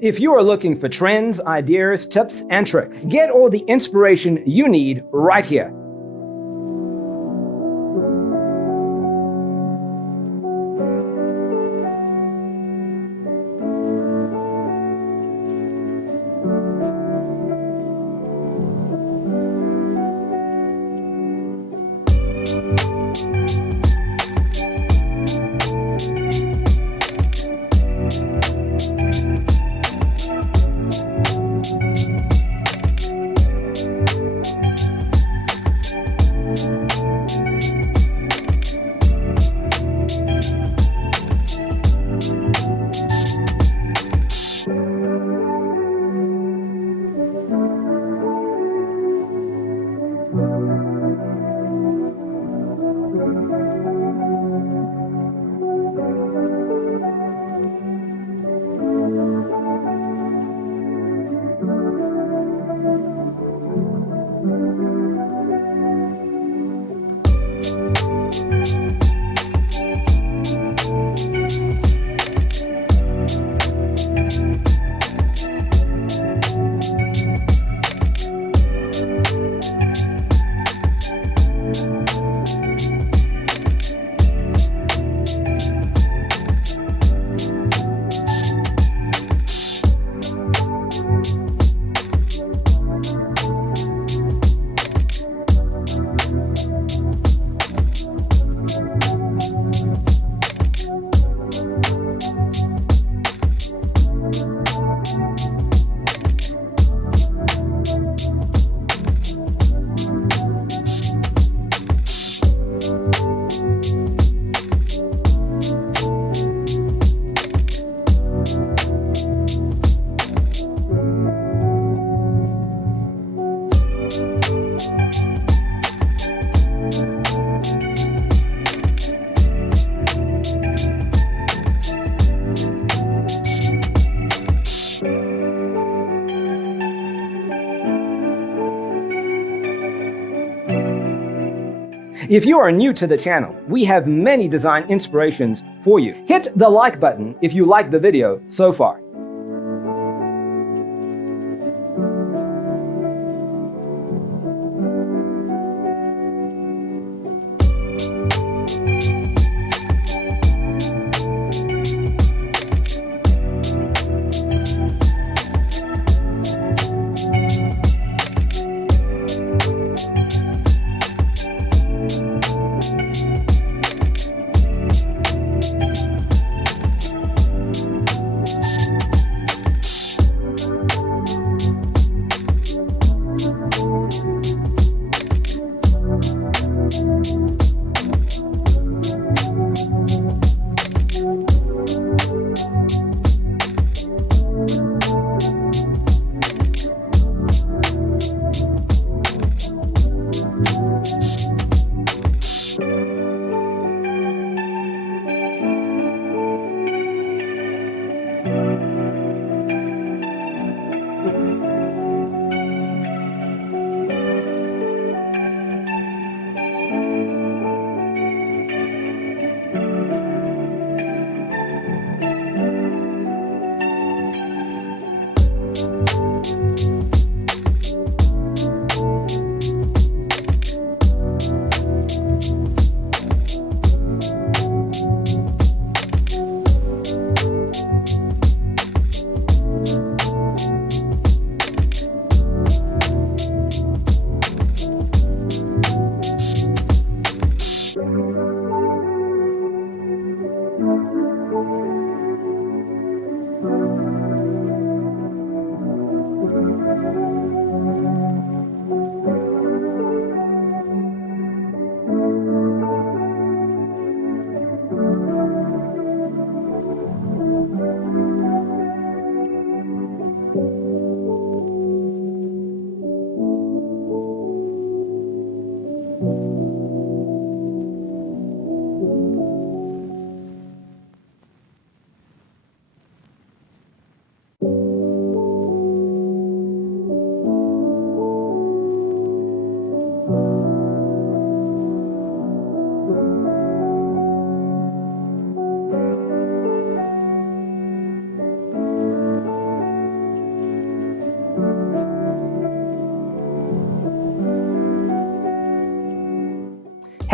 If you are looking for trends, ideas, tips, and tricks, get all the inspiration you need right here. If you are new to the channel, we have many design inspirations for you. Hit the like button if you like the video so far.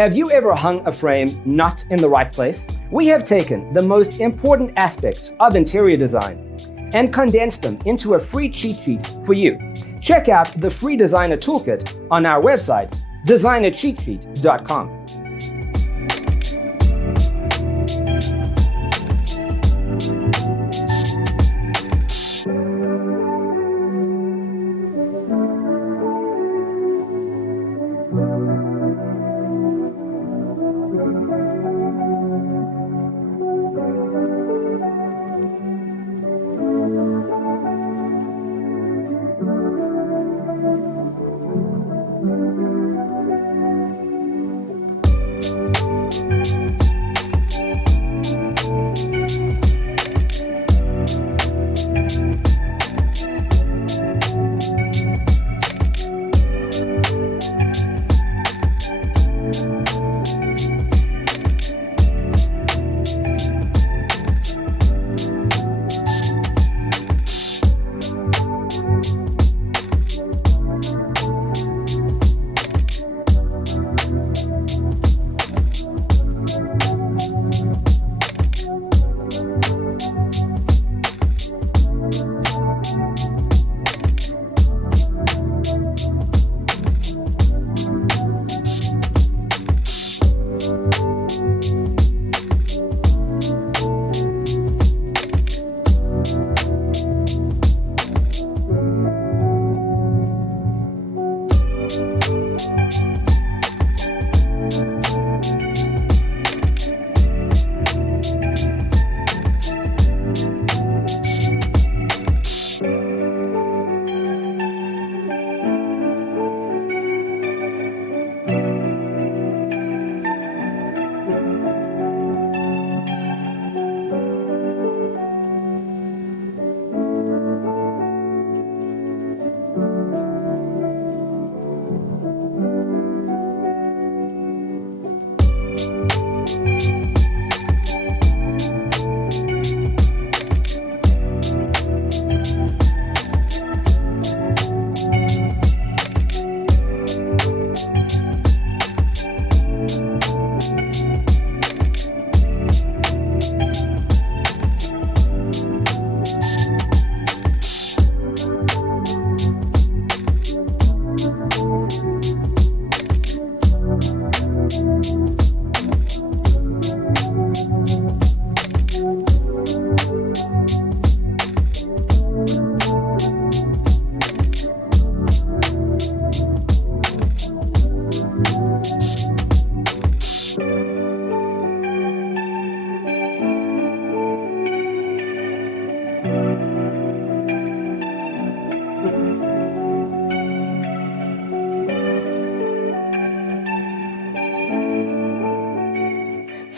Have you ever hung a frame not in the right place? We have taken the most important aspects of interior design and condensed them into a free cheat sheet for you. Check out the free designer toolkit on our website, designercheatsheet.com.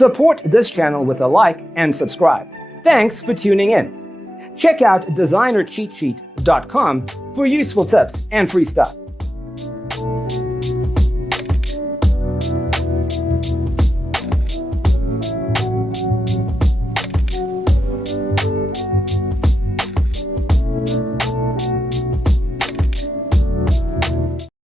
Support this channel with a like and subscribe. Thanks for tuning in. Check out designercheatsheet.com for useful tips and free stuff.